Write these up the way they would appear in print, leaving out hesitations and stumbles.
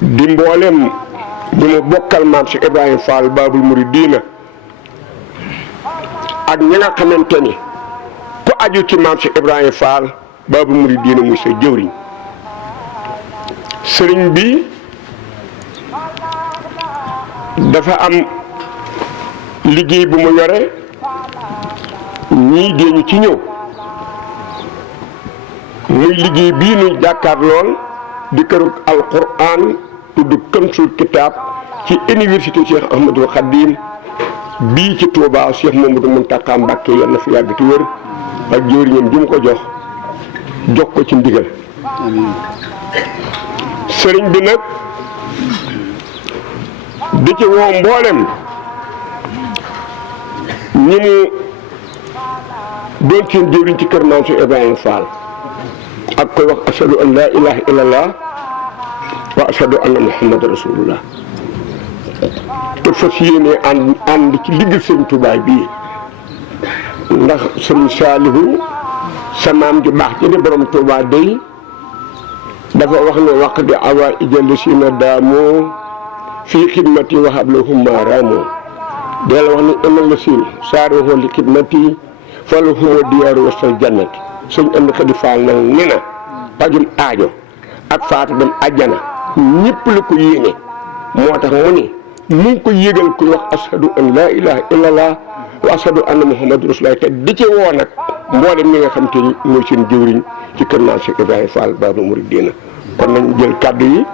di mboolem di mu bokkal maam Cheikh Ibrahima Fall Babul Mouridina ak ñi nga xamante ni ku aju ci maam Cheikh Ibrahima Fall Babul Mouridina muy sa jëwriñ sëriñ bi dafa am liggéey bu mu yore ñii deeñu ci ñëw muy liggéey bii nuy jàkkaar lool di këru alquran tudd Kansul Kitaab ci université Cheikh Ahmadul Khadim bii ci Touba Cheikh Mamadou Mountakha Mbacké yal na fi yàgg te wér ak jëwriñam ji mu ko jox ko ci ndigal sëriñ bi nag di ci woo mboolem ñi mu doon seen jëwriñ ci kër maam Cheikh Ibrahima Fall ak koy wax ashadu an laa ilaha illallah wa ashadu anna muhammad rasulullah te fas yéene ànd ci liggéey sëriñ Tuubaa bii ndax sëriñ Saalihu sa maam ju baax ci di borom Tuubaa day dafa wax ne waq di awa ijal sina daamoo fii xidmati wa hablahum maaraamoo deel wax ni amal la siin saarihoo li xidmati falahuma diyaaru wasal jannati sëñ am na xëdi faal nag ni na pajum aajo ak faatu dem ajjana ñëpp la ko yéene moo tax mu ni mu ngi ko yégal kuy wax ashadu an laa ilaha illallah wa ashadu anna muhammadu rasulullah te di ci woo nag mboolem ñi nga xam te ni mooy seen jëwriñ ci kër maam Cheikh Ibrahima Fall Babul Mouridina kon nañ jël kaddu yi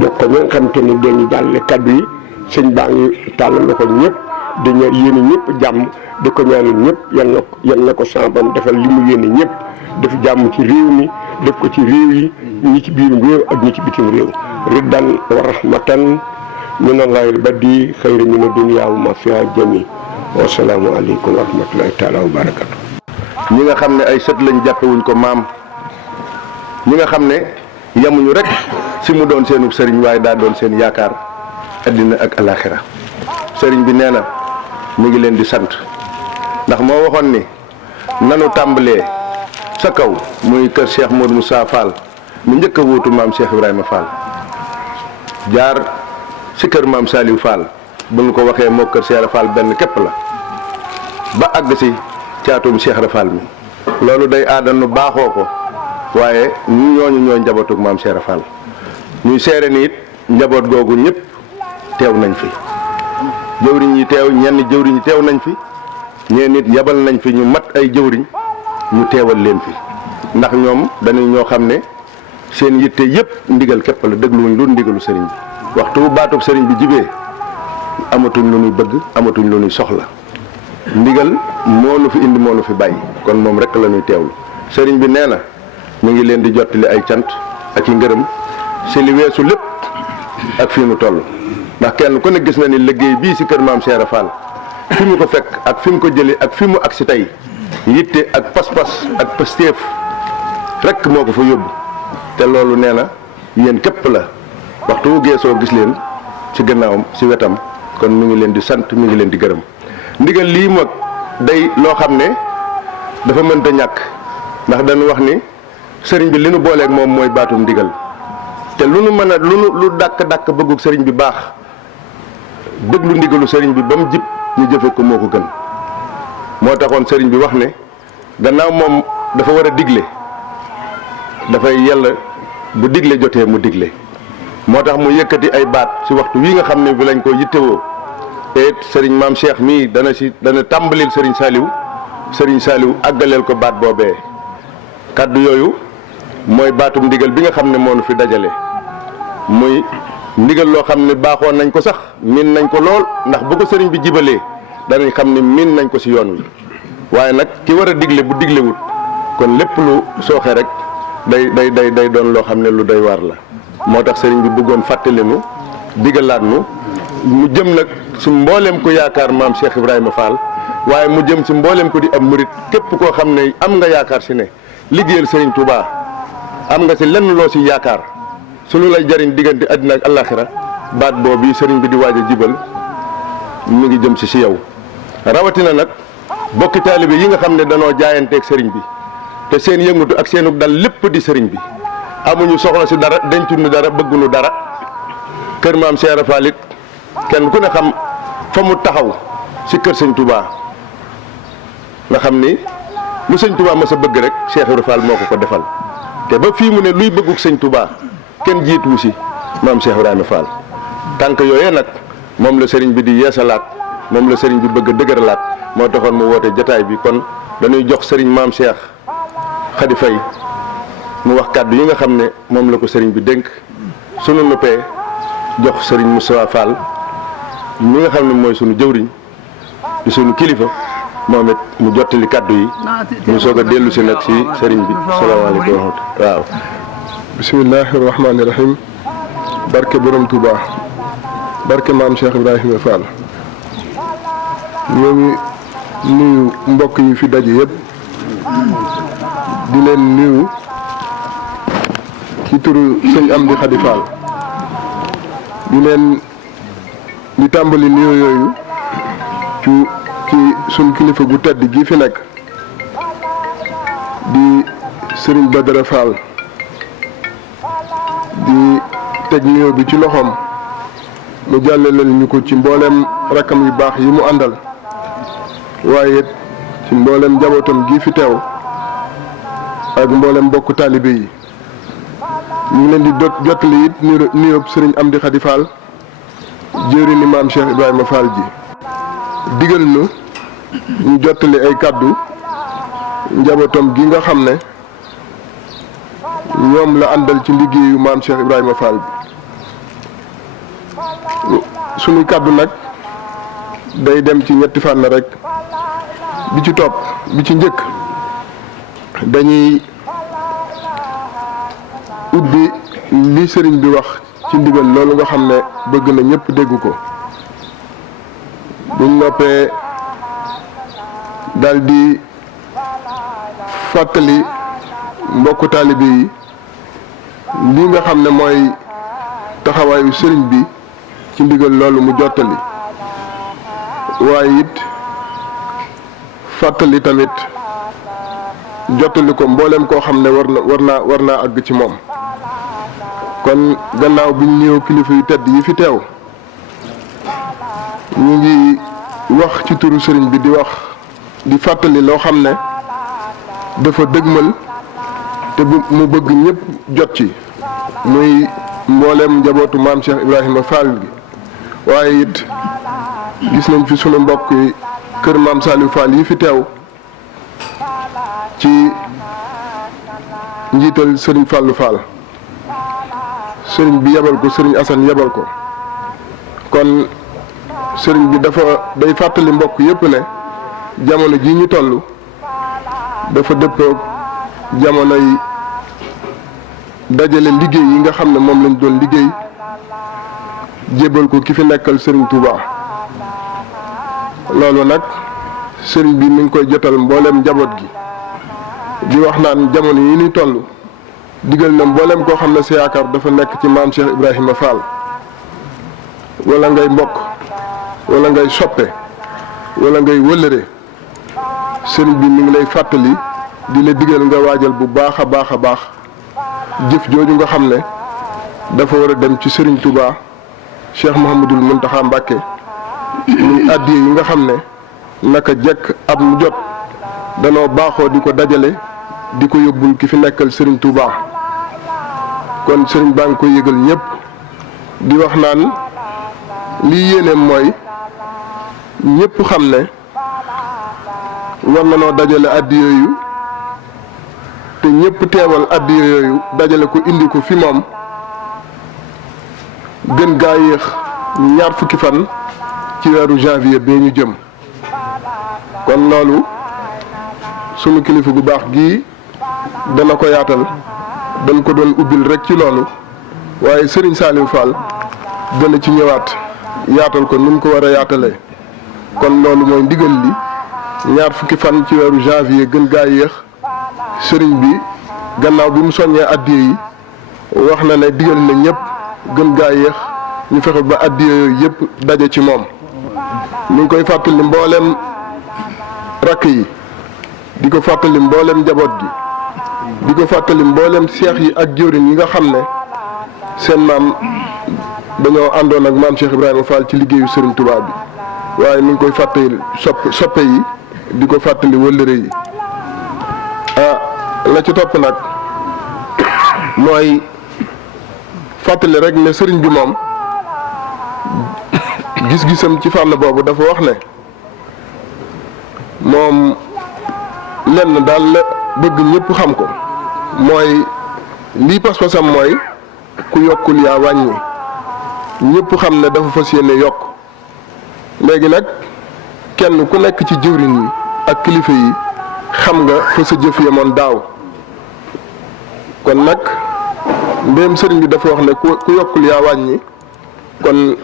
jox ko ñi nga xam te ni dañu jàllale kaddu yi sëñ baa ngi tàllal la ko ñëpp di ñaan yéene ñëpp jàmm di ko ñaanal ñëpp yal na ko sàmbam defal li mu yéene ñëpp def jàmm ci réew mi def ko ci réew yi ñi ci biirum réew ak ñi ci bitim réew riddan wa rahmatan minallahi al-badi xayri mina dunya wa ma fiha jami wa salaamu aleykum wa rahmatullahi taala wa barakatu ñi nga xam ne ay sët lañ jàppewuñ ko maam ñi nga xam ne yemuñu rek si mu doon seenu sëriñ waaye daa doon seen yaakaar addina ak alaxira sëriñ bi nee na mu ngi leen di sant ndax moo waxoon ni nanu tàmbalee sa kaw muy kër Cheikh Modou Moussa Fall mu njëkk a wuutu maam Cheikh Ibrahima Fall jaar si kër maam Saliou Fall bu ñu ko waxee moo kër Cheikh Fall benn képp la ba àgg si caatum Cheikh Fall mi loolu day aada nu baaxoo ko waaye ñooñu ñoo njabootug maam Cheikh Fall ñuy seere ni it njaboot googu ñëpp teew nañ fi jëwriñ yi teew ñenn jëwriñ yi teew nañ fi ñeen nit yabal nañ fi ñu mat ay jëwriñ ñu teewal leen fi ndax ñoom dañuy ñoo xam ne seen yitte yëpp ndigal képp la dégluwuñ lu ndigalu sëriñ bi waxtu bu baatub sëriñ bi jibee amatuñ lu ñuy bëgg amatuñ lu ñuy soxla ndigal moo nu fi indi moo nu fi bàyyi kon moom rek la ñuy teewlu sëriñ bi nee na mu ngi leen di jottali ay cant ak i ngërëm si li weesu lépp ak fii mu toll ndax kenn ku ne gis na ni liggéey bii si kër maam Cheikh Fall fi mu ko fekk ak fi mu ko jëlee ak fi mu agsi tey yitte ak pas-pas ak pastéef rek moo ko fa yóbbu te loolu nee na yéen képp la waxtu wu geesoo gis leen ci gannaawam si wetam kon mi ngi leen di sant mi ngi leen di gërëm ndigal lii mag day loo xam ne dafa mënta ñàkk ndax dañu wax ni sëriñ bi li nu booleeg moom mooy baatum ndigal te lu nu mën a lu dàkk bëggug sëriñ bi baax déglu ndigalu sëriñ bi ba mu jib ñu jëfe ko moo ko gën moo taxoon sëriñ bi wax ne gannaaw moom dafa war a digle dafay yàlla bu digle jotee mu digle moo tax mu yëkkati ay baat ci waxtu wi nga xam ne bi lañ ko yittewoo te it sëriñ maam Cheikh mii dana tàmbalil sëriñ Saliou àggaleel ko baat boobee kàddu yooyu mooy baatum ndigal bi nga xam ne moo nu fi dajale muy ndigal loo xam ne baaxoon nañ ko sax miin nañ ko lool ndax bu ko sëriñ bi jibalee danañ xam ne miin nañ ko ci yoon wi waaye nag ki war a digle bu diglewut kon lépp lu sooxe rek day doon loo xam ne lu doy waar la moo tax sëriñ bi bëggoon fàttali nu digalaat nu mu jëm nag ci mbooleem ko yaakaar maam Cheikh Ibrahima Fall waaye mu jëm ci mbooleem ko di am murit képp koo xam ne am nga yaakaar ci ne liggéeyal sëriñ Touba am nga ci lenn loo ci yaakaar su lu lay jariñ diggante àddina ak àllaaxira baat boobu yi sëriñ bi di waaj a jibal mi ngi jëm ci yow rawatina nag bokki taalibe yi nga xam ne danoo jaayanteeg sëriñ bi te seen yëngutu ak seenu dal lépp di sëriñ bi amuñu soxla ci dara dencuñu dara bëgguñu dara kër maam Cheikh Ibra Fall it kenn ku ne xam fa mu taxaw si kër sëñ Touba nga xam ni lu sëñ Touba ma sa bëgg rek Cheikh Ibra Fall moo ko defal te ba fii mu ne luy bëgguk sëñ Touba kenn jiituwu si maam Cheikh Ibrahima Fall tànk yooyee nag moom la sëriñ bi di yeesalaat moom la sëriñ bi bëgg a dëgëralaat moo taxoon mu woote jataay bi kon dañuy jox sëriñ maam Cheikh Khady Faye mu wax kàddu yi nga xam ne moom la ko sëriñ bi dénk sunu noppee jox sëriñ Moustapha Fall mi nga xam ne mooy sunu jëwriñ di sunu kilifa moom it mu jottali kàddu yi ñu soog a dellu si nag si sëriñ bi salaamaaleykum wa rahmatulah waaw. bismillahi rahmaani rahim barke borom Touba barke maam Cheikh Ibrahima Fall ñoo ngi nuyu mbokk yi fi daje yëpp di leen nuyu ci turu sëñ Amdi Khady Fall di tàmbali nuyu yooyu ci suñ kilifa gu tedd gi fi nekk di sëriñ Badara Fall di teg nuyoo bi ci loxoom mu jàllaleel ñu ko ci mbooleem rakkam yu baax yi mu àndal waaye it ci mbooleem njabootam gi fi teew ak mbooleem mbokku taalibe yi ñu ngi leen di jottali it nuyoo sëriñ Amdi Khady Fall jëri ni maam Cheikh Ibrahima Fall ji digal nu ñu jottali ay kàddu njabootam gi nga xam ne ñoom la àndal ci liggéeyu maam Cheikh Ibrahima Fall bi suñuy kàddu nag day dem ci ñetti fànn rek bi ci topp bi ci njëkk dañuy ubbi li sëriñ bi wax ci ndigal loolu nga xam ne bëgg na ñëpp dégg ko buñ noppee daldi fàttali mbokku taalibe yi li nga xam ne mooy taxawaayu sëriñ bi ci ndigal loolu mu jottali waaye it fàttali tamit jottali ko mboolem koo xam ne war naa àgg ci moom kon gannaaw biñ ñëw kilifa yu tedd yi fi teew ñu ngi wax ci turu sëriñ bi di fàttali loo xam ne dafa dëgmal te mu bëgg ñëpp jot ci muy mbooleem njabootu maam Cheikh Ibrahima Fall gi waaye it gis nañ fi sunu mbokk yi kër maam Saliou Fall yi fi teew ci njiital sëriñ Fallou Fall sëriñ bi yebal ko sëriñ Assane yebal ko kon sëriñ bi day fàttali mbokk yépp ne jamono ji ñu toll dafa dëppoog jamono yi dajale liggéey yi nga xam ne moom lañ doon liggéey jébbal ko ki fi nekkal sëriñ Touba loolu nag sëriñ bi mi ngi koy jotal mbooleem njaboot gi di wax naan jamono yi ñuy toll digal na mbooleem koo xam ne sa yaakaar dafa nekk ci maam Cheikh Ibrahima Fall wala ngay mbokk wala ngay soppe wala ngay wëllëre sëriñ bi mi ngi lay fàttali di la digal nga waajal bu baax a baax jëf jooju nga xam ne dafa war a dem ci sëriñ Touba Cheikh Mouhamadoul Mountakha Mbacké muy addiye yi nga xam ne naka jekk ab mu jot danoo baaxoo di ko dajale di ko yóbbul ki fi nekkal sëriñ Touba kon sëriñ baa ngi koy yëgal ñëpp di wax naan lii yéeneem mooy ñëpp xam ne war na noo dajale addiye yooyu te ñëpp teewal addiye yooyu dajale ko indi ko fi moom gën gaa yéex ñaar fukki fan ci weeru janvier bee ñu jëm kon loolu sunu kilifa gu baax gii dana ko yaatal dañ ko doon ubbil rek ci loolu waaye Serigne Saliou Fall dana ci ñëwaat yaatal ko ni mu ko war a yaatalee kon loolu mooy ndigal li ñaar fukki fan ci weeru janvier gën gaa yéex sëriñ bi gannaaw bi mu soññee addiye yi wax na ne digal na ñëpp gën gaa yéex ñu fexe ba addiye yooyu yëpp daje ci moom ñu ngi koy fàttali mbooleem rakk yi di ko fàttali mbooleem njaboot gi di ko fàttali mbooleem seex yi ak jëwriñ yi nga xam ne seen maam dañoo àndoon ak maam Cheikh Ibrahima Fall ci liggéeyu Serigne Touba bi waaye mi ngi koy fàttali soppe yi di ko fàttali wëllëre yi la ci topp nag mooy fàttali rek ne sëriñ bi moom gis-gisam ci fànn boobu dafa wax ne moom lenn daal la bëgg ñëpp xam ko mooy lii pas-pasam mooy ku yokkul yaa wàññi ñëpp xam ne dafa fas yéene yokk léegi nag kenn ku nekk ci jëwriñ yi ak kilifa yi xam nga fa sa jëf yemoon daaw kon nag ndéem sëriñ bi dafa wax ne ku yokkul yaa wàññi kon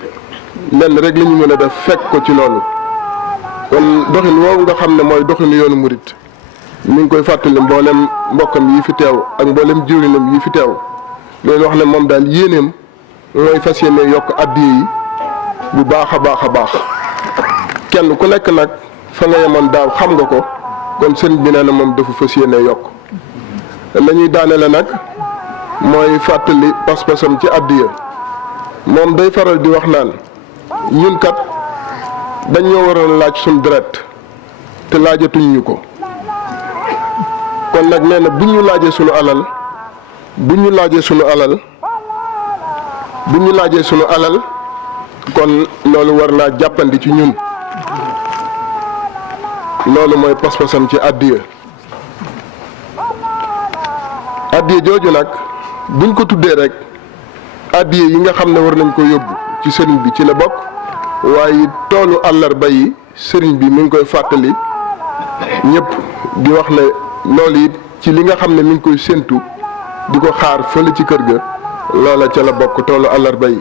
lenn rek la ñu mën a def fekk ko ci loolu kon doxin woowu nga xam ne mooy doxinu yoonu murit mi ngi koy fàttali mboolem mbokkam yi fi teew ak mboolem jëwriñam yi fi teew leen wax ne moom daal yéeneem mooy fas yéene yokk addiya yi bu baax a baax a baax kenn ku nekk nag fa nga yemoon daaw xam nga ko kon sëriñ bi nee na moom dafa fas yéene yokk la ñuy daanele nag mooy fàttali pas-pasam ci addiya moom day faral di wax naan ñun kat dañ ñoo waroon laaj suñ deret te laajatuñ ñu ko kon nag nee na bu ñu laajee sunu alal bu ñu laajee sunu alal kon loolu war naa jàppandi ci ñun loolu mooy pas-pasam ci addiya jooju nag buñ ko tuddee rek addiya yi nga xam ne war nañ ko yóbbu ci sëriñ bi ci la bokk waaye toolu àllarba yi sëriñ bi mi ngi koy fàttali ñëpp di wax ne loolu it ci li nga xam ne mi ngi koy séentu di ko xaar fële ci kër ga loola ca la bokk toolu àllarba yi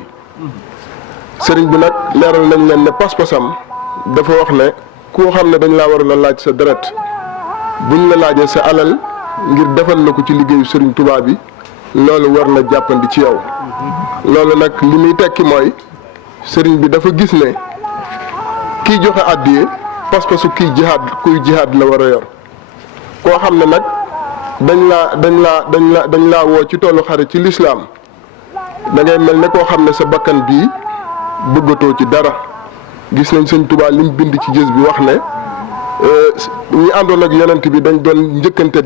sëriñ bi nag leeral nañ leen ne pas-pasam dafa wax ne koo xam ne dañ laa waroon a laaj sa deret buñ la laajee sa alal ngir defal la ko ci liggéeyu sëriñ Touba bi loolu war na jàppandi ci yow loolu nag li muy tekki mooy sëriñ bi dafa gis ne kiy joxe àddiya pas-pasu kuy jihaad la war a yor koo xam ne nag dañ laa woo ci toolu xare ci lislaam da ngay mel ne koo xam ne sa bakkan bii bëggatoo ci dara gis nañ sëñ Touba lim bind ci jës bi wax ne ñi àndoon ak yonent bi dañ doon njëkkante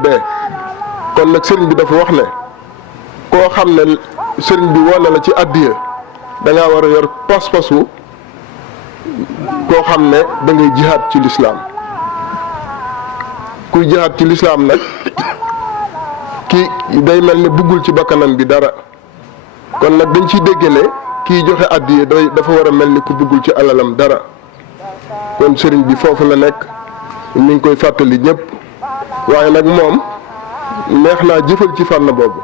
dee kon nag sëriñ bi dafa wax ne koo xam ne sëriñ bi woo na la ci addiya da ngaa war a yor pas-pasu koo xam ne da ngay jihaad ci lislaam kuy jihaad ci lislaam nag kii day mel ne buggul ci bakkanam bi dara kon nag dañ ciy dégg ne kiy joxe addiya dafa war a mel ni ku buggul ci alalam dara kon sëriñ bi foofu la nekk mi ngi koy fàttali ñëpp waaye nag moom neex naa jëfal ci fànn boobu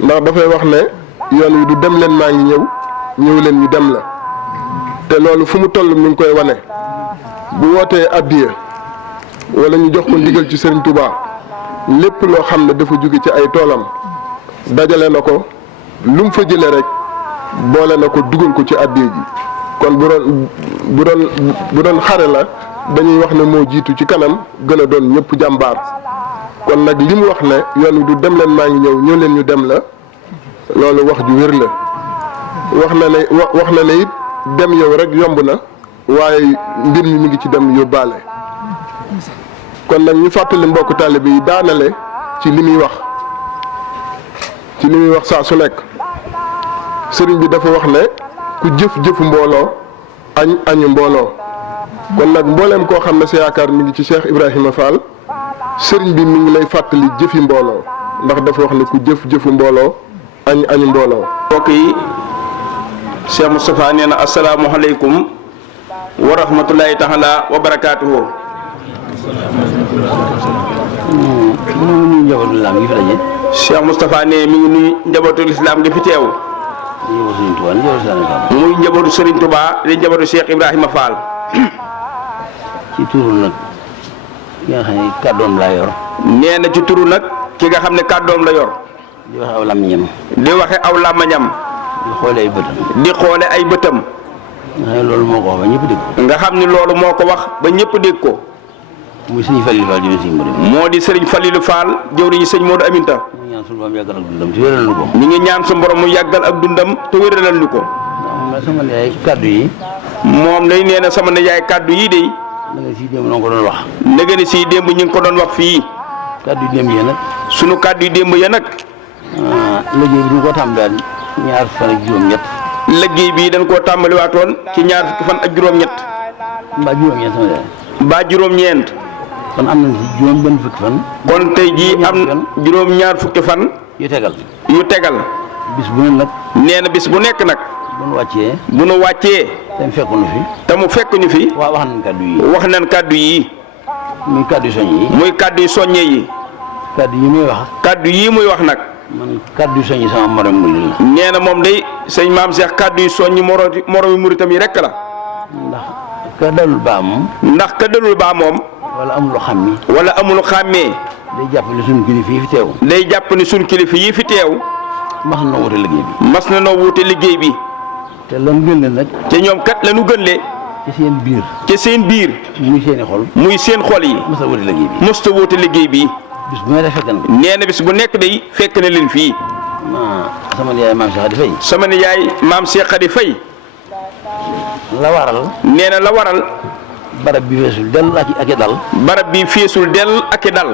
ndax dafay wax ne yoon wi du dem leen maa ngi ñëw leen ñu dem la te loolu fu mu toll mi ngi koy wane bu wootee addiya wala ñu jox ko ndigal ci sëriñ Touba lépp loo xam ne dafa jóge ci ay toolam dajale na ko lu mu fa jëlee rek boole na ko dugal ko ci addiya ji kon bu doon xare la dañuy wax ne moo jiitu ci kanam gën a doon ñëpp jàmbaar kon nag li mu wax ne yoon wi du dem leen maa ngi ñëw leen ñu dem la loolu wax ju wér la wax na ne it dem yow rek yomb na waaye mbir mi ngi ci dem yóbbaale kon nag ñu fàttali mbokku taalibe yi daanale ci li muy wax saa su nekk sëriñ bi dafa wax ne ku jëfu mbooloo añu mbooloo kon nag mbooleem koo xam ne sa yaakaar mi ngi ci Cheikh Ibrahima Fall sëriñ bi mi ngi lay fàttali jëfi mbooloo ndax dafa wax ne ku jëfu mbooloo añu mbooloo. mbokk yi Cheikh Moustapha nee na asalaamualeykum wa rahmatulahi taala wa barakaatuhu. Cheikh Moustapha nee mi ngi nuyu njabootu lislaam gi fi teew. muy njabootu Serigne Touba di njabootu Cheikh Ibrahima Fall. ci turu nag ki nga xam ne kàddoom laa yor. nee na ci turu nag ki nga xam ne kàddoom la yor. di waxe aw làmmiñam. di waxe aw làmmiñam. di xoole ay bëtam. nga xam ne loolu moo ko wax ba ñëpp dégg ko. nga xam ni loolu moo ko wax ba ñëpp dégg ko. muy sëñ Falilou Fall jëwriñ sëñ Modou. moo di sëriñ Falilou Fall jëwriñu sëñ Modou Aminta. ñu ñaan suñu borom yàggal ak dundam te wéral ko. ñu ngi ñaan su borom mu yàggal ak dundam te wéralal ñu ko. ndax sama yaay kaddu yi. moom day nee na sama nijaay kaddu yii de. da nga siy démb noo ko doon wax. ndege ni si démb ñu ngi ko doon wax fii. kaddu yi démb yi nag. sunu kaddu yi démb ya nag. liggéey bi du ko tàmbali ñaar fan ak juróom-ñett. liggéey bi dañ koo tàmbaliwaatoon ci ñaar fukki fan ak juróom-ñett. mbaa juróom-ñeent sama yaay. mbaa juróom-ñeent. kon am nañ ci juróom benn fukki fan. kon tey jii am juróom-ñaar fukki fan. yu tegal. yu tegal. bis bu ne nag. nee na bis bu nekk nag. bu nu wàccee. bu nu wàccee. te mu fekk nu fi. te mu fekk ñu fi. waaw wax nañ kaddu yi. wax nañ kaddu yi. muy kaddu soññ yi. muy kaddu yu soññe yi. kaddu yi muy wax. kaddu yii muy wax nag. man kaddu soññ yi sama morom mu la. nee na moom day sëñ maam Cheikh kaddu yu soññi moromi muritam yi rek la. ndax ka dalul baa moom. ndax ka dalul baa moom. wala amul xam ni. wala amul xàmmee. day jàpp ni suñu kilifa yi fi teew. day jàpp ni suñu kilifa yi fi teew. mas na wute liggéey bi. mas na noo wuute liggéey bi. te lan gën leen nag. te ñoom kat la nu gën le. ci seen biir. ci seen biir. muy seeni xol. muy seen xol yi. mas na wute liggéey bi. mosta wuute liggéey bi. bis bu may def fekk na ko. nee na bis bu nekk day fekk na leen fii. sama nijaay maam Cheikh Khady Faye. sama nijaay maam Cheikh Khady Faye. la waral. nee na la waral. barab bi feesul dell ak i dal. barab bi feesul dell ak i dal.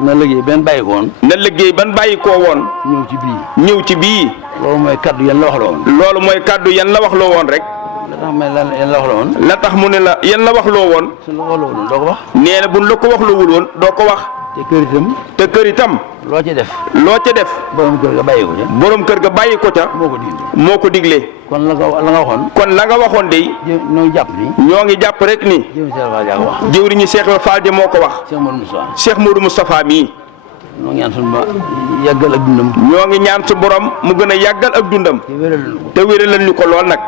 na liggéey benn bàyyi ko woon. na liggéey ban bàyyi koo woon. ñëw ci bii. ñëw ci bii. loolu mooy kaddu yan la wax la woon. loolu mooy kaddu yan la wax loo woon rek. la tax may lan yan la wax la woon. la tax mu ne la yan la wax loo woon. suñ la wax la woon doo ko wax. nee na buñ la ko wax loowul woon doo ko wax. te kër itam. te kër itam. loo ci def. loo ca def. borom kër ga bàyyi ko ca. borom kër ga bàyyi ko ca. moo ko digle. moo ko digle. kon la nga waxoon. kon la nga waxoon de. ñoo ngi jàpp ni. ñoo ngi jàpp rek ni. jëwriñ Cheikh Fall yaa ko wax. jëwriñu Cheikh Fall de moo ko wax. Cheikh Modou Moustapha. Cheikh Modou Moustapha mii. ñoo ngi ñaan suñu ba yàggal ak dundam. ñoo ngi ñaan su borom mu gën a yàggal ak dundam. te wéral ko. te wéralal ñu ko lool nag.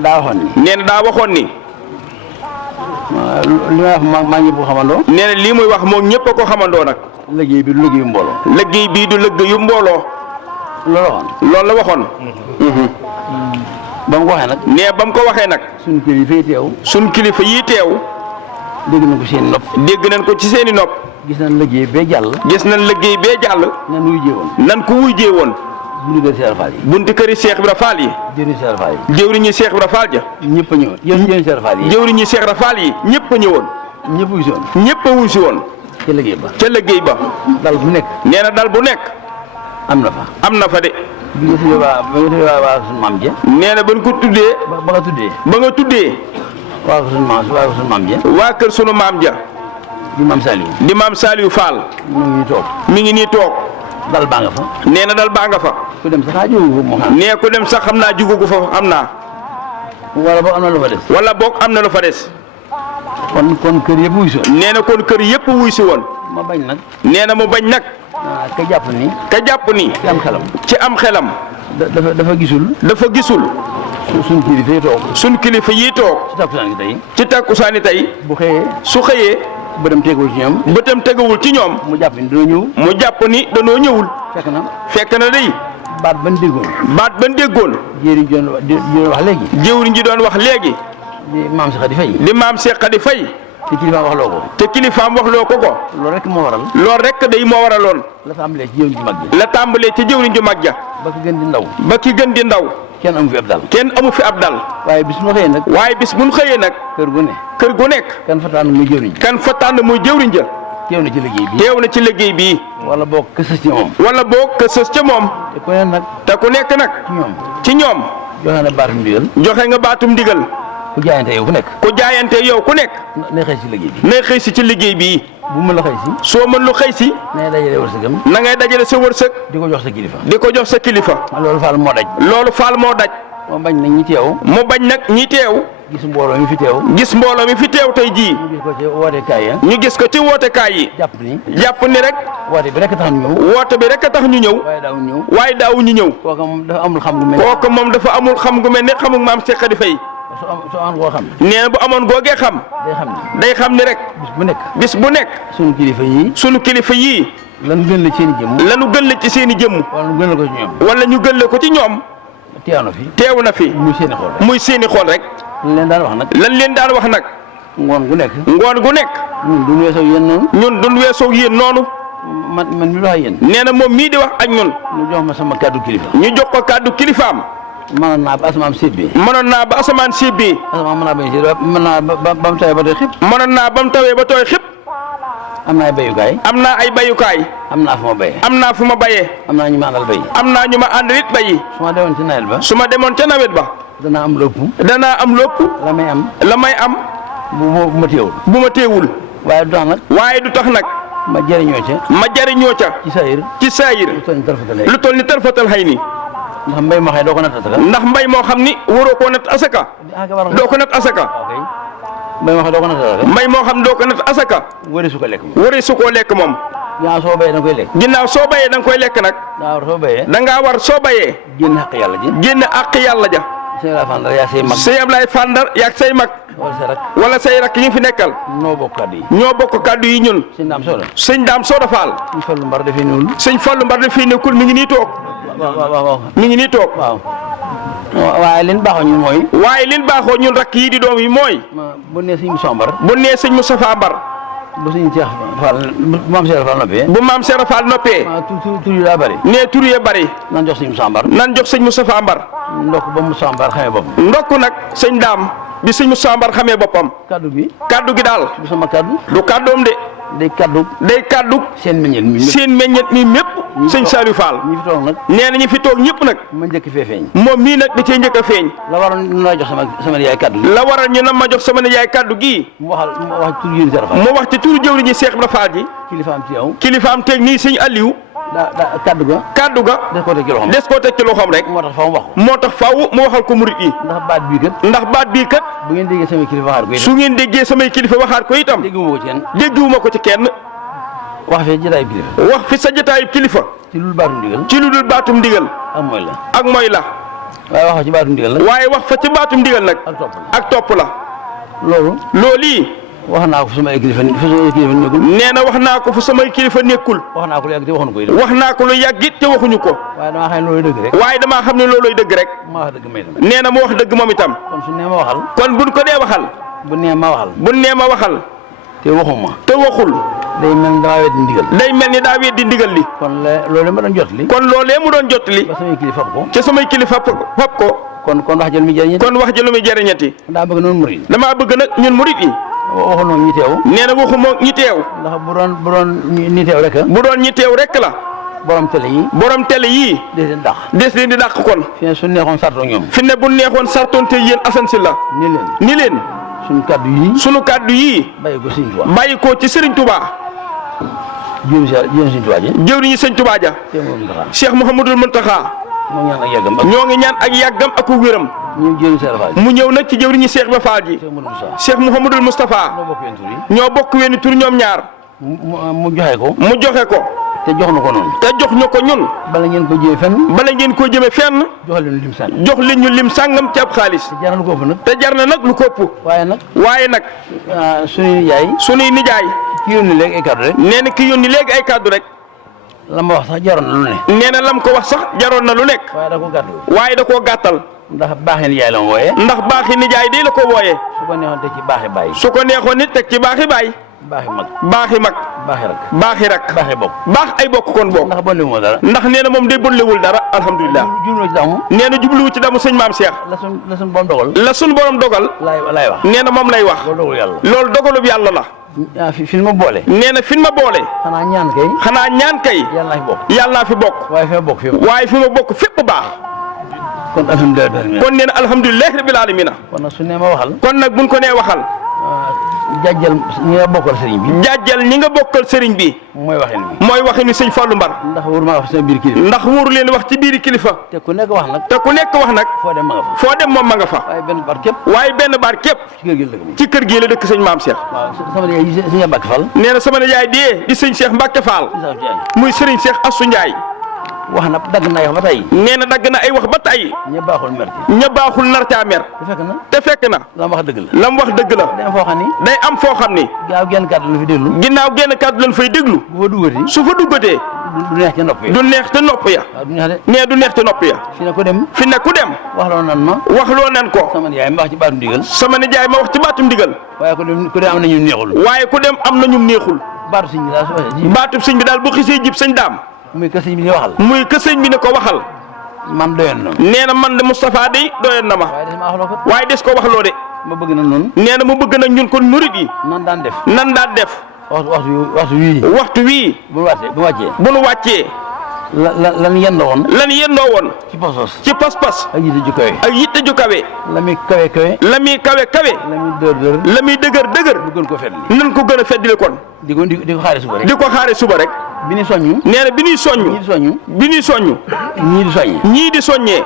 daa waxoon ni. nee na daa waxoon ni. li may wax maa ñëpp ko xamandoo. nee na lii muy wax moom ñëpp a ko xamandoo nag. liggéey bi du liggéeyu mbooloo. liggéey bii du liggéeyu mbooloo. loolu waxoon. loolu la waxoon. ba mu ko waxee nag. nee ba mu ko waxee nag. suñu kër yi fay teew. suñ kilifa yii teew. dégg nañ ko seen nopp. dégg nañ ko ci seeni nopp. gis nañ liggéey bee jàll. gis nañ liggéey bee jàll. nan nuy jéewoon. nan ko wujjee woon. buntu kër Cheikh Fall yi. bunti këri Cheikh Ibra Fall yi. jëriñ Cheikh Fall yi. jëwriñu Cheikh Ibra Fall ja. ñëpp a ñëwoon. jëriñ Cheikh Fall yi. jëwriñu Cheikh Ibra Fall yi ñëpp a ñëwoon. ñëpp a gisoon. ñëpp a wuy si woon. ca liggéey ba. ca liggéey ba. dal bu nekk. nee na dal bu nekk. am na fa. am na fa de. bi nga tuddee waa suñu maam ja. nee na ba ñu ko tuddee. ba nga tuddee. ba nga tuddee. waa suñu maam ja. waa kër sunu maam ja. di maam Saliou. di maam Saliou Fall. mu ngi toog. mi ngi nii toog. dal baa nga fa. nee na dal baa nga fa. ku dem sax jógu ko moo xam. nee ku dem sax xam naa jugugu fa am naa. wala boog am na lu fa des. wala boog am na lu fa des. kon kër yëpp wuy si woon. nee na kon kër yëpp wuy si woon. ma bañ nag. nee na mu bañ nag. ka jàpp ni. ka jàpp ni. ci am xelam. ci am xelam. dafa gisul. dafa gisul. suñ kilifa yi toog. suñ kilifa yii toog. ci takkusaan gi tey. ci takkusaani tey. bu xëyee. su xëyee. bëtam teguwul ci ñoom. bëtam tegawul ci ñoom. mu jàpp ni dina ñëw. mu jàpp ni danoo ñëwul. fekk na. fekk na day. baat ban déggoon. baat ban déggoon. jéeri ji doon wax léegi. jëwriñ ji doon wax léegi. di maam Cheikh Khady Faye. di maam Cheikh Khady Faye. te kilifaam wax loo ko. te kilifaam wax loo ko ko. loolu rek moo waral. loolu rek day moo waraloon. la tàmbalee ci jëwriñ ju mag ji. la tàmbalee ci jëwriñ ju mag ja. ba ki gën di ndaw. ba ki gën di ndaw. kenn amu fi ab dal. kenn amu fi ab dal. waaye bis bu ma xëyee nag. waaye bis bu ñu xëyee nag. kër gu ne. kër gu nekk. kan fa tànn muy jëwriñ ji. kan fa tànn muy jëwriñ ja. teew na ci liggéey bi. teew na ci liggéey bii. wala boog kësës ci moom. wala boog ka sës ca moom. te ku ne nag. te ku nekk nag. ci ñoom. ci ñoom. joxe na baatum ndigal. joxe nga baatum ndigal. ku jaayante yow ku nekk. ku jaayante yow ku nekk. na xëy si liggéey bi. nay xëy si ci liggéey bii. bu mën la xëy si. soo mën lu xëy si. na dajale wërsëgam. na ngay dajale sa wërsëg. di ko jox sa kilifa. di ko jox sa kilifa. loolu Fall moo daj. loolu Fall moo daj. moo bañ nag ñi teew. mu bañ nag ñi teew. gis mbooloo mi fi teew. gis mbooloo mi fi teew tey jii. ñu gis ko ci wootekaay ya. ñu gis ko ci wootekaay yi. jàpp ni. jàpp ni rek. woote bi rek tax ñu ñëw. woote bi rek a tax ñu ñëw. waaye daaw ñëw. waaye daawuñu ñëw. kooka moom dafa amul xam gu mel. kooku moom dafa amul xam gu mel ne xamul maam Cheikh Khady Faye. soo am koo xam. nee na bu amoon googee xam. day xam ni. day xam ni rek. bis bu nekk. bis bu nekk. sunu kilifa yi. sunu kilifa yii. lan gën la ci seen i jëmm. lanu gën la ci seen i jëmm. wala nu gën la ko ci ñoom. wala ñu gën la ko ci ñoom. teew na fi. teew na fi. muy seen i xol rek. muy seeni xol rek. lan leen daan wax nag. lan leen daan wax nag. ngoon gu nekk. ngoon gu nekk. ñun duñ weesoo yéen noonu. ñun duñ weesoo yéen noonu. man mi wax ak yéen. nee na moom mii di wax ak ñun. ñu jox ma sama kàddu kilifa. ñu jox ko kàddu kilifaam. mënoon naa ba asamaan siib bi. mënoon naa ba asamaan siib bi. asamaan mën naa bañ si mën naa ba mu tawee ba tooy xib. mënoon naa ba mu tawee ba tooy xib. am naa ay bayukaay. am naa ay bayukaay. am naa fu ma bayee. am naa fu ma bayee. am naa ñu ma àndal bay. am naa ñu ma àndal it bayi. su ma demoon ci nawet ba. su ma demoon ca nawet ba. danaa am lépp. danaa am lépp. la may am. bu ma téewul. bu ma téewul. waaye du tax nag. waaye du tax nag. ma jëriñoo ca. ma jëriñoo ca. ci saayir. ci saayir. lu toll ni tarfatal xëy ni. ndax mbay moo xam ne doo ko natt asaka. ndax mbay moo xam ni waroo koo natt asaka. doo ko natt asaka. mbay moo xam ne doo ko natt asaka. mbay moo xam ne doo ko natt asaka. wari su ko lekk moom. wari su koo lekk moom. ginnaaw soo bayee da nga koy lekk. ginnaaw soo bayee da nga koy lekk nag. da ngaa war soo bayee. génn àq yàlla ji. génn àq yàlla ja. sëñ Ablaye Fandar yaa say mag. wala say rak yi fi nekkal. ñoo bokk kaddu yi. ñoo bokk kaddu yi ñun. sëñ Daam Sooda Fall. sëñ Fallu Mbar dafay ñëwul. sëñ Fallu Mbar dafay nekkul mi ngi nii toog. waaw mi ngi nii toog. waaw waaye liñ baaxoo ñun mooy. waaye liñ baaxoo ñun rakk yi di doom yi mooy. bu nee sëñ Moussa Mbar. bu nee sëñ Moustapha Mbar. bu sëñ Cheikh Fall bu maam Cheikh Fall noppee. bu maam Cheikh Fall noppee. tur yi daa bëri. nee tur yi bëri. nan jox sëñ Moussa Mbar. nan jox sëñ Moustapha Mbar. ndokk ba Moussa Mbar xamee boppam. ndokk nag sëñ Daam bi sëñ Moussa Mbar xamee boppam. kaddu gi. kaddu gi daal. du sama kaddu. du kaddoom de. day kaddu. seen meññeet mi seen meññeet mi mépp. sëñ Saliou Fall. ñi fi toog nag. nee na ñi fi toog ñëpp nag. ma njëkk fee feeñ. moom mii nag da cee njëkk a feeñ. la waral ñu la jox sama yaay kaddu gi. la waral ñu na ma jox sama yaay kaddu gii. mu wax ci turu yéen Serap Fall. mu wax ci turu jëwriñu Cheikh Ibra Fall ji. kilifaam ci yow. kilifaam teg nii sëñ Aliou. kaddu ga. kaddu ga. des koo teg ci loxoom rek. moo tax faaw mu wax ko. moo tax faaw mu waxal ko murit yi. ndax baat bii kat. bu ngeen déggee samay kilifa waxaat ko itam. su ngeen déggee samay kilifa waxaat ko itam. dégguwuma ko ci kenn. wax fi jotaayu kilifa. wax fi sa jotaayu kilifa. ci lu dul baatum ndigal. ci lu dul baatum ndigal. ak mooy la. waaye wax fa ci baatum ndigal nag. waaye wax fa ci baatum ndigal nag. ak topp la. loolu. yi. wax naa ko fu samay kilifa nekkul. nee na wax naa ko fu samay kilifa nekkul. wax naa ko lu yàgg te waxuñu ko itam. wax naa ko lu yàgg it te waxuñu ko. waaye damaa xam ne loolooy dëgg rek. waaye damaa xam ne loolooy dëgg rek. ma wax dëgg may itam. nee na mu wax dëgg moom itam. kon su nee ma waxal. kon buñ ko dee waxal. bu nee ma waxal. bu nee ma waxal. te waxuma. te waxul. day mel ni daa weddi ndigal. day mel ni daa weddi ndigal li. kon loolee ma doon jotali. kon loolee mu doon jotali. ba samay kilifa fab ko. ca samay kilifa fab ko. kon wax jël mi jëriñati. kon wax jël mi jëriñati. daa bëgg noonu murid. damaa bëgg nag ñun murid yi. waxu noonu ñi teew. nee na waxu moom ñi teew. ndax bu doon ñi teew rek. bu doon ñi teew rek la. borom télé yi. borom télé yii. des leen di dàq kon. fi ne su neexoon sartoo ñoom. fi ne bu neexoon sartoon te yéen Assane Sylla. ni leen. sunu kaddu yii. bàyyi ko ci Serigne Touba. jëwriñu Serigne Touba ja. Cheikh Mouhamadul Mountakha. ñoo ngi ñaan ak yàggam ak wéram. mu ñëw nag ci jëwriñu Cheikh Ibra Fall ji. Cheikh Mouhamadul Moustapha. ñoo bokk wenn tur ñoom ñaar. mu joxe ko. mu joxe ko. te jox na ko noonu. te jox ñu ko ñun. bala ngeen ko jëmee fenn. bala ngeen ko jëmee fenn. jox leen ñu lim sàngam ci ab xaalis. te jar na lu ko ëpp nag. te jar na nag lu ko ëpp. waaye nag. sunuy nijaay. ki yónni léegi ay kaddu rek. nee na ki yónni léegi ay kaddu rek. la ma wax sax jaroon na lu ne. nee na lam ko wax sax jaroon na lu nekk. waaye da koo gàttal. ndax baaxi nijaay la ma wooyee. ndax baaxi nijaay di la ko wooyee. su ko neexoon teg ci baaxi baay. su ko neexoon nit teg ci baaxi baay. baaxi mag. baaxi mag. baaxi rak. baaxi bokk. baax ay bokk kon bokk. ndax boolewul dara. ndax nee na moom day boolewul dara alhamdulilah. jubluwu ci damu. nee na jubluwu ci damu sëñ maam Cheikh. la suñ borom dogal. la suñ borom dogal. lay wax. nee na moom lay wax. loolu dogalub yàlla la. fi ma boole. nee na fi ma boole. xanaa ñaan kay. yàlla naa fi bokk. waaye fi ma bokk fépp baax. kon alhamdulilah. kon nee na alhamdulilah rabbil alamina. kon nag su nee ma waxal. kon nag buñ ko nee waxal. jàjjal ñi nga bokkal sëriñ bi. jàjjal ñi nga bokkal sëriñ bi. mooy waxin wi. mooy waxin wi sëñ Fallou Mbar. ndax wóoru maa wax sama biir kilifa. ndax wóoru leen wax ci biir kilifa. te ku nekk wax nag. foo dem ma nga fa. foo dem moom ma nga fa. waaye benn baat képp. ci kër gii la dëkk sëñ maam Cheikh. waaw sama nijaay di sëñ Mbacke Fall. nee na sama nijaay di sëñ Cheikh Mbacke Fall. muy sëriñ Cheikh Assou Ndiaye. wax na dagg na ay wax ba tey. nee na dagg na ay wax ba tey. ña baaxul nar caa mer. te fekk na. lam wax dëgg la. lam wax dëgg la. day am foo xam ni. ginnaaw genn kàddu lañ fay déglu. ginnaaw genn kàddu lañ fay déglu. bu fa duggatee. su fa duggatee. du neex ca nopp ya. du neex te nopp ya. waaw du neex de. nee du neex te nopp ya. fi ne ko dem. fi ne ku dem. waxloo nan ma. waxloo nan ko. sama nijaay ma wax ci baatu ndigal. sama nijaay ma wax ci baatum ndigal. waaye ku dem am na ñu neexul. waaye ku dem am na ñu neexul. baatu sëñ bi daal su waxee. baatub sëñ bi daal bu xisee jib sëñ daam. muy que sëñ bi ne waxal. muy que sëñ bi ne ko waxal. man doyoon na. nee na man de Moustapha day doyoon na ma. waaye des ma waxloo ko. waaye des ko waxloo de. ma bëgg na noonu. nee na mu bëgg nag ñun kon murit yi. nan daan def. nan daan def. waxtu wii. waxtu wii. bu wàccee. bu nu wàccee. lan yendoo woon. lan yendoo woon. ci pas-pas. ci pas-pas. ak yitte ju kawe. ak yitte ju kawe. la muy kawe kawe. la muy kawe kawe. la muy dër. la muy dëgër dëgër. ñu gën ko fetli. nan ko gën a feddile kon. di ko xaare suba rek. di ko xaare suba rek. bi ni soññu. nee na bi ñuy soññu. bi ñuy soññu. ñii di soññi. ñii di soññee.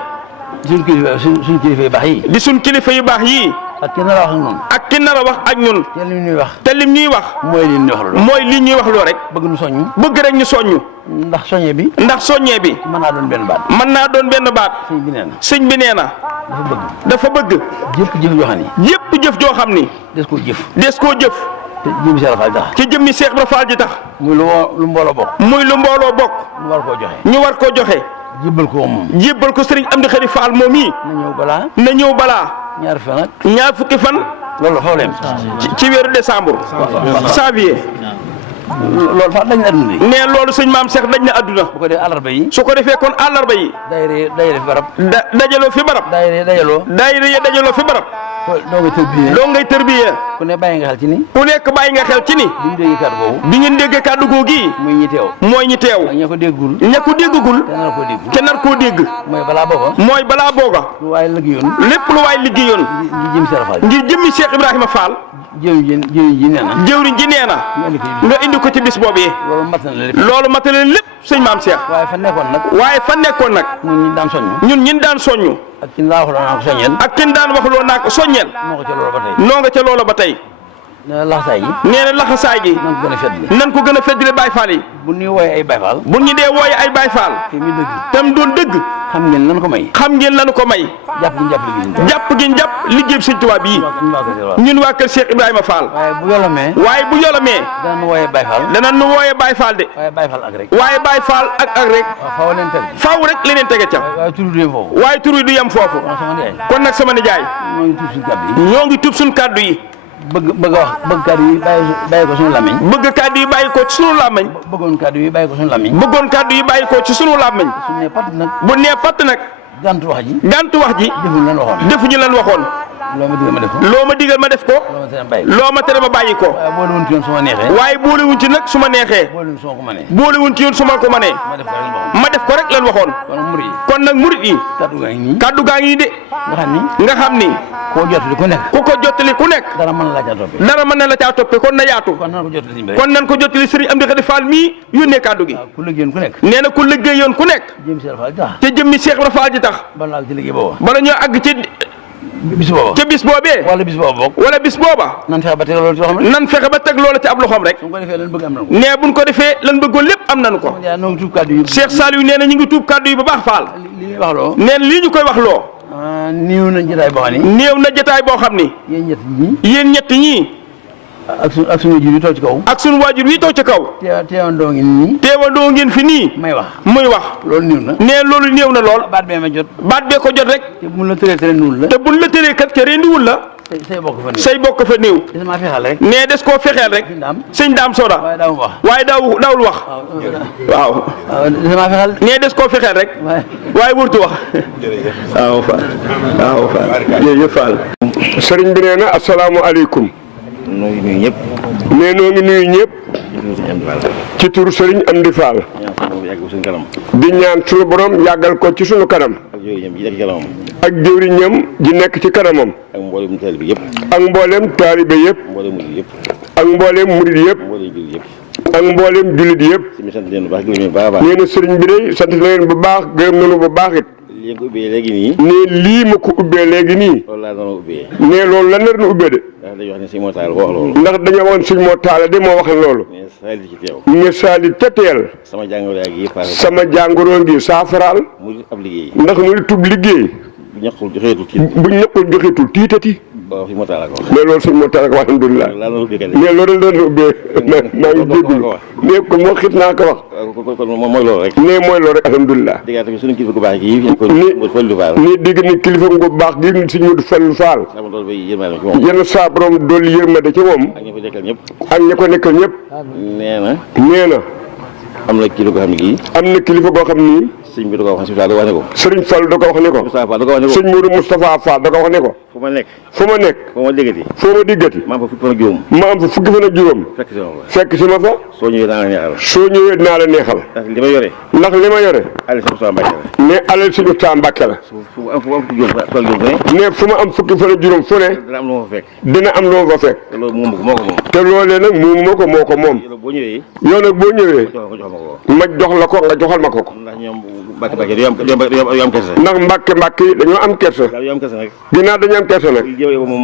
suñ kilifa yu baax yi. di suñ kilifa yu baax yii. ak ki nar a wax ak ñun. ak ki nar a wax ak ñun. te lim ñuy wax. te lim ñuy wax. mooy li ñuy wax loo rek. bëgg nu soññu. bëgg rek ñu soññu. ndax soññee bi. ndax soññee bi. mën naa doon benn baat. mën naa doon benn baat. sëñ bi nee na. sëñ bi nee na. dafa bëgg. jëpp jëf joo xam ni. yépp jëf joo xam ni. des koo jëf. des koo jëf. te jëmmi Seex Faal tax. ci jëmmi Seex Ibra Faal ji tax. muy lu mbooloo bokk. muy lu mbooloo bokk. ñu war koo joxe. ñu war koo joxe. jébbal ko moom. jébbal ko sëriñ Amdi Xadi Faal moom yi. na ñëw balaa. ñaar fan ak. ñaar fukki fan. loolu foofu leen. ci weeru décembre. janvier. loolu fa dañ na adduna yi. ne loolu sëñ maam Cheikh dañ na adduna. bu ko defee àllarba yi. su ko defee kon àllarba yi. daayira fi barab. dajaloo fi barab. daayira yi dajaloo fi barab. doo ngay tërbiyee. ku ne bàyyi nga xel ci ni. ku nekk bàyyi nga xel ci ni. bi ngeen déggee kàddu googu yi. mooy ñi teew. ña ko déggul. ña ko déggagul. te nar koo dégg. mooy balaa booga. lu waay liggéeyoon. lépp lu waay liggéeyoon. ngir jëmmi Cheikh Ibrahima Fall. jëwriñ ji nee na. jëwriñ ji nee na. nga indi ko ci bis boobu yi. loolu matale lépp sëñ maam Cheikh. waaye fa nekkoon nag. ñun ñi daan soññu. ak kin daan waxloo naa ko soññeel. ak kin daan waxloo naa ko soññeel. noo nga ca loola ba tey. laxasaay gi. nee na laxasaay gi. nan ko gën a feddile Baay Faal yi. bu ñu wooyee ay Baay Faal. bu ñu dee wooyee ay Baay Faal. tam doon dëgg. xam ngeen lan ko may. xam ngeen lan ko may. jàpp gi jàpp liggéey Sëñ Tuubaa bii. ñun waa kër Cheikh Ibrahima Fall. waaye bu yolomee. danañ nu wooyee Baay Faal. danañ nu wooyee Baay Faal de. waaye Baay Faal ak rek. faaw rek leneen tege ca. waaye tur wi du yem foofu. kon nag sama nijaay. ñoo ngi tub suñ kàddu yi. bëgg kàddu yi bàyyi ko suñu làmmiñ. bëgg kàddu yi bàyyi ko ci sunu làmmiñ. bëggoon kàddu yi bàyyi ko suñu làmmiñ. bëggoon kàddu yi bàyyi ko ci sunu làmmiñ. bu nee patt nag. gàntu wax ji. defuñu lan waxoon. loo ma digal ma def ko. loo ma tere ma bàyyi ko. waaye boolewuñ ci nag su ma neexee. boolewuñ ci yoon su ma ko mënee. ma def ko rek lan waxoon. kon nag murit yi. kàddu gaa ngi de. nga xam ni. ku ko jottali ku nekk. dara mën na la caa toppee kon na yaatu. kon nan ko jottali Sëriñ Amdi Xadi Fall mii yónnee kàddu gi. nee na ku liggéeyoon ku nekk. te jëmmi Cheikh Ibra Fall ji tax. bala ñoo àgg ci. ca bis boobee. wala bis booba. nan fexe ba teg loolu ci ab loxoom rek. nee buñ ko defee lan bëggoon lépp am nañu ko. Cheikh Saliou nee na ñu ngi tuub kàddu yi bu baax Fall. nee na lii ñu koy wax loo. néew na jotaay boo xam ni. yéen ñett ñii. ak suñu waajur wi toog ci kaw. ak suñu waajur wi toog ci kaw. teewandoo ngeen fi nii. muy wax. loolu néew na. nee loolu néew na lool. baat bee ma jot. baat bee ko jot rek. te buñ la tëree te buñ la tëree kat ca rendiwul la. say bokk fa néew. nee des koo fexeel rek. sëñ daam soda. waaye daawul wax. waaw. nee des koo fexeel rek. waaye wurtu wax. waaw Fall. jërëjëf Fall. sëriñ bi nee na asalaamualeykum. noo ngi nuyu ñëpp. nee noo ngi nuyu ñëpp. ci turu Serigne Amdi Fall. di ñaan suñu borom yàggal ko ci suñu kanam. ak jëwriñam ji nekk ci kanamam. ak mboolem taalibe yëpp. ak mboolem taalibe yëpp. ak mboolem murid yëpp. ak mboolem jullit yëpp. nee na sëriñ bi de sant na leen bu baax gërëm nañu bu baax it. lii nga ko ubbee léegi nii. nee lii ma ko ubbee léegi nii. loolu laa doon ubbee. nee loolu lan la doon ubbee de. ndax dañoo wax ne sëñ Mor Talla ndax dañoo waxoon sëñ Mor Talla de moo wax loolu. moo wax loolu. mais saali ci teew. mais saali ca teel. sama jàngoro yaa ngi sama jàngoro ngi saafaraal. mu ab liggéey. ndax mu di tub liggéey. bu ñaqul joxeetul tiit. bu ñaqul joxeetul tiitati. waaw fi moo taal ak wax. mais loolu sëñ moo taal ko alhamdulilah. laal na ubbee mais loolu dañ doon ubbee. maa ngi déglu mais kon moo xit naa ko wax. kon mooy loolu rek. mais mooy loolu rek alhamdulilah. dégg tamit suñu kilifa gu baax gi fi ko Fallu Faal. nii dégg ni kilifa gu baax gi sëñ Modou Fallu Faal. sama dool bay yërmaane ci moom. yenn saa borom dolli yërmande ci moom. ak ñi ko nekkal ñëpp. ak ñi ko nekkal ñëpp. nee na. nee na. am na kilifa goo xam ne kii. am na kilifa goo xam ni. sëñ bi da ko wax si da ko wax ne ko. Sëriñ Fall da ko wax ne ko. Moustapha Fall da ko wax ne ko. sëñ Modou Moustapha Fall da ko wax ne ko. fu ma nekk. fu ma nekk. foo ma déggati. foo ma diggati. maa am fa fukki fan ak juróom. ma am fa fukki fan ak juróom. fekk si ma fa. fekk si ma fa. soo ñëwee naa la neexal. soo ñëwee dinaa la neexal. ndax li ma yore. ndax li ma yore. Aliou Sow Mbacke la. mais alal si Moustapha Mbacke la. fu mu am fukki juróom fu ne. mais fu ma am fukki fan ak juróom fu ne. dina am lu ma fa fekk. dina am loo fa fekk. te loolu moom moo ko moom. te loolee nag moo ko moom. yow boo ñëwee. yow nag boo ñëwee. jox ma ko. ma jox la ko nga joxal ma ko. ndax ñoom Mbacke Mbacke du am kersa. ndax Mbacke yi dañoo am kersa. daal yu am kersa nag. ginnaaw dañoo am kersa nag. yow moom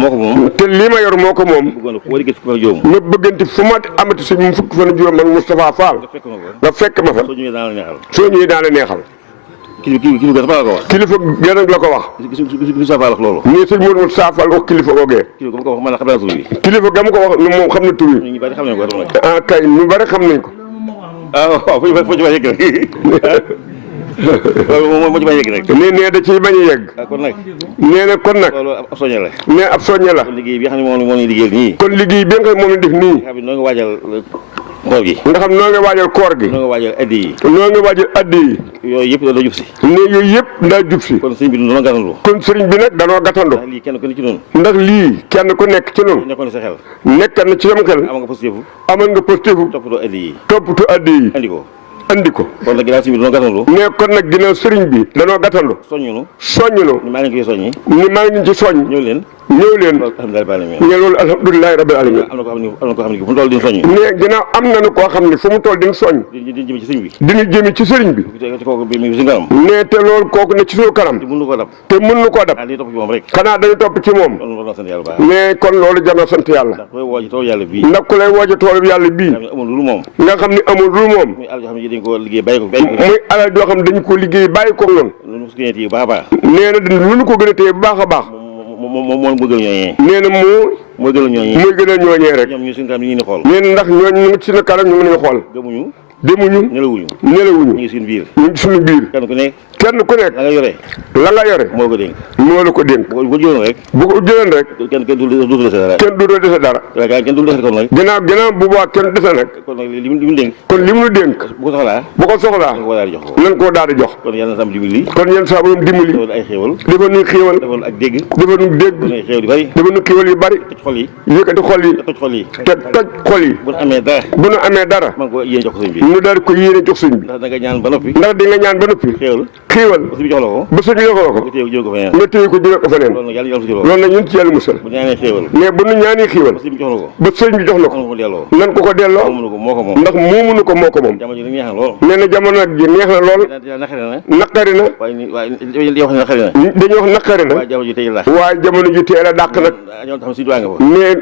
moo ko moom. te lii ma yor moo ko moom. bëggoon foo diggante fukki fan ak juróom. ma bëgganti fu ma amati si fukki fan ak juróom ak Moustapha Fall. nga fekk ma ko. nga fekk ma fa. soo ñëwee daan la neexal. soo ñëwee daan la neexal. kilifa ga dafa la ko wax. kilifa gën la ko wax. gisu Fall wax loolu. nii sëñ Modou Moustapha Fall wax kilifa googee. kilifa ga ma ko wax man la xam naa tur bi. kilifa ga mu ko wax moom xam na tur yi. ñu bari xam nañ ko nag. ah kay ñu bari xam nañ ko. ah waaw foo ci bañ a yegg rek. waaw moo ci bañ a yegg rek. nee da ciy bañ a yegg. kon nag. nee na kon nag. loolu ab soññe la. nee ab soññe la. kon liggéey bi nga xam ne moom la ñuy liggéeyal nii. kon liggéey bi nga xam ne moom la def nii. nga xam ne noo ngi waajal koor gi. nga xam noo ngi waajal koor gi. noo ngi waajal addi yi. noo ngi waajal addi yi. yooyu yëpp da jub si. ne yooyu yëpp daa jub si. kon sëriñ bi doon gàttandu. kon sëriñ bi nag danoo gàttandu. ndax lii kenn ku ne ci noonu. ndax lii kenn ku nekk ci noonu. nekkoon sa xel. nekk na ci sama xel. amoon nga positif. amoon nga positif. toppatoo addi yi. toppatoo addi yi. andi ko. andi ko. kon nag ginnaaw sëriñ bi doon gàttandu. ne kon nag ginnaaw sëriñ bi danoo gàttandu. soññunu. soññunu. ni maa ngi koy soññi. ni maa ngi ci soññ. ñëw leen. ñëw leen. ne loolu alhamdulilahi rabbil alamin. am na ko xam ne fu mu toll di soññ. ne ginnaaw am nañu koo xam ne fu mu toll di soññ. di jëmi ci sëriñ bi. dina jëmi ci sëriñ bi. ci kooku bi mi ngi si kanam. ne te loolu kooku ne ci suñu kanam. te mënu ko dab. te mën nu koo dab. dañuy topp ci moom rek. xanaa dañu topp ci moom. kon loolu sant yàlla baax. ne kon loolu jar na sant yàlla. ndax koy woo ci toolu yàlla bii. ndax ku lay woo ci toolu yàlla bii. nga xam ne amul lu moom. nga xam ne amul lu moom. muy alal joo xam ne dañ ko liggéey bàyyi ko. muy alal joo xam ne dañu ko liggéey bàyyi ko noonu. lu su gënee téye baax a baax. nee na lu ñu ko gën a téye bu baax a baax. moo gën a ñooñee. nee na mooy gën a ñooñee. mooy gën a ñooñee rek. ñoom ñu suñu kanam ñu ngi ni xool. nee na ndax ñooñu ñu ngi ci suñu kanam ñu ngi xool. gëmuñu. demuñu. nelawuñu. nelawuñu. ñu ngi suñu biir. ñu ngi suñu biir. kenn ku nekk. kenn ku nekk. la nga yore. la nga yore. moo ko dénk. moo la ko dénk. bu ko jëloon rek. bu ko jëloon rek. kenn du dese dara. kenn du doo dese dara. waaye kenn du dese kon nag. ginnaaw bu boobaa kenn dese nag. kon nag li mu dénk. kon li mu dénk. bu ko soxlaa. bu ko soxlaa. nan koo daal di jox. kon yàlla na sam dimbali. kon yéen saa borom dimbali. defal ay xéewal. defal nu xéewal. defal ak dégg. defal nu dégg. defal ay xéewal yu bari. defal nu xéewal yu bari. toj xol yi. yëkkati xol yi. toj xol yi. te toj xol yi. bu nu amee dara. bu nu amee dara. man ko yéen jox ko sëñ bi. ñu daal ko yéene jox sëñ bi. ndax da nga ñaan ba noppi. ndax di nga ñaan ba noppi. xéewal. xéewal. ba sëñ bi jox la ko. ba sëñ bi jox la ko. nga téye ko jël ko feneen. nga téye ko jëlee ko feneen. loolu nag yàlla ci loolu. loolu nag ñun ci yàlla musal. bu ñaanee xéewal. mais bu nu ñaanee xéewal. ba sëñ bi jox la ko. ba sëñ bi jox la ko. man ko delloo. nan ko delloo. moomu ko moo ko moom. ndax moomunu ko moo ko moom. jamono ji neex na lool. nee na jamono ji neex na lool. naqari na. naqari na. waaye dañuy wax ne naqari na. dañuy wax naqari na. waaye jamono ji tey la. waaye jamono ji teel a dàq nag. jamono xam ne Sëñ Tuubaa nga fa. mais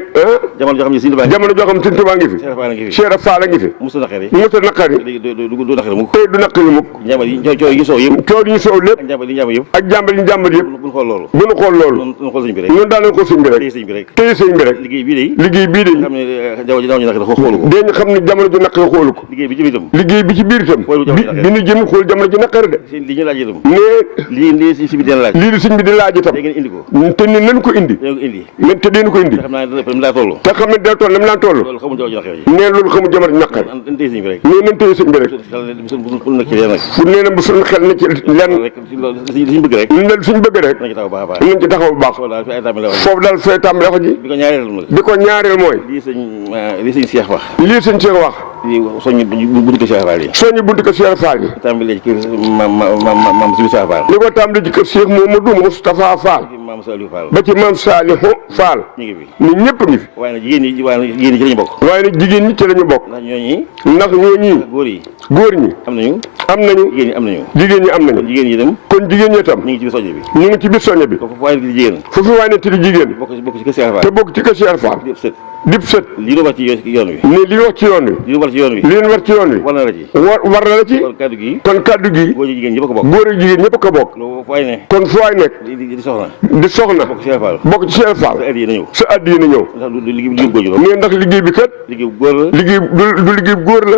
jamono joo xam ne Sëñ Tuubaa ngi fi. jamono joo xam ne Sëñ Tuubaa ngi fi. Cheikh Fall a ngi fi. musu naqari. musu naqari. du naqari mukk. tey du naqari mukk. njàmbat yi coow yi soow yëpp. coow yi soow lépp. ak njàmbat yi njàmbat yëpp. ak jàmbat yi njàmbat yëpp. bu ñu xool loolu. bu ñu xool loolu. ñu xool sëñ bi rek. ñun daal nañ ko sëñ bi rek. téye sëñ bi rek. téye sëñ bi rek. liggéey bii de. liggéey bii de. xam ne jamono ji naqari xoolu ko. dañu xam ne jamono ji naqari xoolu ko. liggéey bi ci biitam. liggéey bi ci biir itam. bi ñu jëm xool jamono ji naqari de. li ñu laaj itam. mais lii si bi dina laaj. lii di sëñ bi di laaj itam. léegi indi ko. te ni nañ ko indi. dañoo ko indi. mais te dinañ ko indi. te xam naa ne dina laa toll. te xam ne dina toll na mu laan toll. loolu xamul jamono ji naqari. nee loolu xamul jamono ji naqari. nañ téye sëñ bi rek. mais nañ téye sëñ bi rek. bu nekk ci leen nag. fu nee na bu suñu xel na ci lenn. rek suñu bëgg rek. ñun daal suñu bëgg rek. nañ ci taxaw baax a baax. nañ ci taxaw bu baax. foofu daal fay tàmbali wax ji. bi ko ñaareel nag. bi ko ñaareel mooy. lii sëñ Cheikh wax. lii sëñ Cheikh wax. lii soññi buntu ko Cheikh Fall yi. soññi buntu ko Cheikh Fall yi. tàmbalee ci kër maam Moustapha Fall. li ko tàmbalee ci kër Cheikh Mamadou Moustapha Fall. maam Saliou Fall. ba ci maam Saliou Fall. ñu ngi fi. ñun ñëpp ngi fi. waaye nag jigéen ñi ci lañu bokk. waaye nag jigéen ñi ci lañu bokk. ndax ñooñi. ndax ñooñi. góor yi. góor ñi. am nañu. am nañu. jigéen ñi am nañu. jigéen ñi am nañu. kon jigéen ñi itam. kon jigéen ñi itam. ñu ngi ci biir soññe bi. ñu ngi ci biir soññe bi. kon foofu waaye di jigéen. foofu waaye ne ci di jigéen. bokk ci kër Cheikh Fall. te bokk ci kër Cheikh Fall. di sët. dib sët. lii nu war ci yoon wi. ne li wax ci yoon wi. lii nu war ci yoon wi. li leen war ci yoon wi. war na la ci. war na la ci. kon kaddu gi. kon kaddu gi. góor ñi jigéen ñëpp a ko bokk. góor ak jigéen ñëpp a ko bokk. loolu fu waay ne. kon fu waay nekk. di soxna. di di soxna bokk Cheikh Fall bokk ci Cheikh Fall sa addiya na ñëw sa addiya na ñëw ndax du liggéey góor ji nee ndax liggéey bi kat liggéey góor la liggéey du liggéey góor la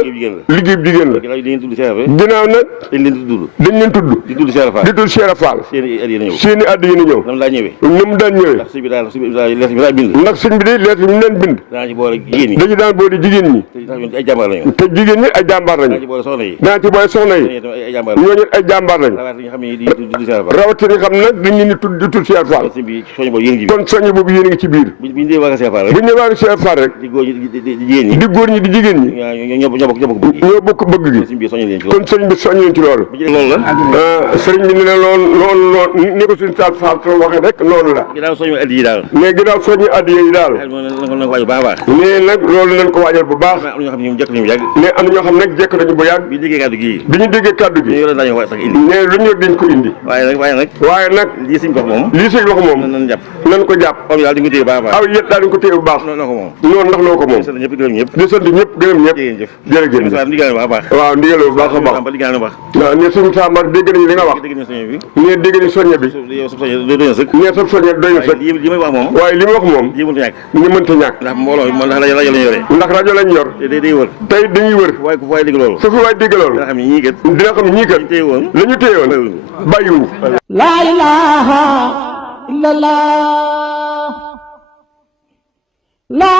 liggéey jigéen la ginnaaw dañuy tudd Cheikh Fall ginnaaw nag dañ leen di tudd dañ leen tudd di tudd Cheikh Fall di tudd Cheikh Fall seen i addiya na ñëw seeni addiya na ñëw nam laa ñëwee ni mu daan ñëwee ndax sëñ bi daal lees bi daa bind ndax sëñ bi de lettre bi ñu leen bind dana ci boole jigéen ñi dañu daan boole jigéen ñi te ndax ñun ay jàmbaar lañu te jigéen ñi ay jàmbaar dana lañu ci boole soxna yi dana ci boole soxna yi ñooñu tamit ay jàmbaar ñooñu ay jàmbaar lañu rawatina ñu xam ne di tudd Cheikh Fall rawatina xam nag dañ leen di tudd di tudd Cheikh Fall sëñ bi soñ boobu yéen ngi ci kon soññ boobu yéen a ngi ci biir biir bu ñu dee waa Cheikh Fall rek bu ñu ne waa Cheikh Fall rek di góor ñi di jigéen ñi di góor ñi di jigéen ñi ñoo bokk bëgg ñoo bokk bëgg gi sëñ bi soññ leen ci kon sëñ bi soññ leen ci loolu loolu la sëriñ bi ne la loolu ni ko suñu Cheikh Fall waxee rek noonu la ginnaaw soññ addi yi daal mais ginnaaw soññi addiya yi daal na ko waaj baax a baax nee nag loolu nañ ko waajal bu baax am na ñoo xam ne ñoom jekk nañu yàgg ne am na ñoo xam nag jekk nañu bu yàgg bi déggee kàddu gi bi ñu déggee kàddu gi ñu yore dañu wax tax indi ne lu ñu dañ ko indi waaye nag waaye nag lii sëñ wax moom lii sëñ wax moom nan jàpp nan ko jàpp am daal di nga téye baax a baax aw yet daal di ko téye bu baax noonu ko moom noonu ndax noo ko moom sant ñëpp gërëm ñëpp di sant ñëpp gërëm ñëpp jërëjëf jërëjëf ndigal baax a baax waaw ndigal bu baax a baax ba ndigal baax waaw ne suñu Sambar dégg nañu li nga wax dégg nañu soññ bi ne dégg nañu soññe bi yow sa soññ doy na sëkk ne sa soññe doy na sëkk li may wax moom waaye li mu wax moom lii mënut a ñàkk ni mënta ñàkk ndax mbooloo mi ndax rajo lañu yore ndax rajo lañ yor day wër tey dañuy wër waaye ku fay dégg loolu su fi waay dégg loolu dina xam ne ñii kat dina xam ñii kat téye woon la ñu téye woon bàyyiwuñ la ilaha illallah la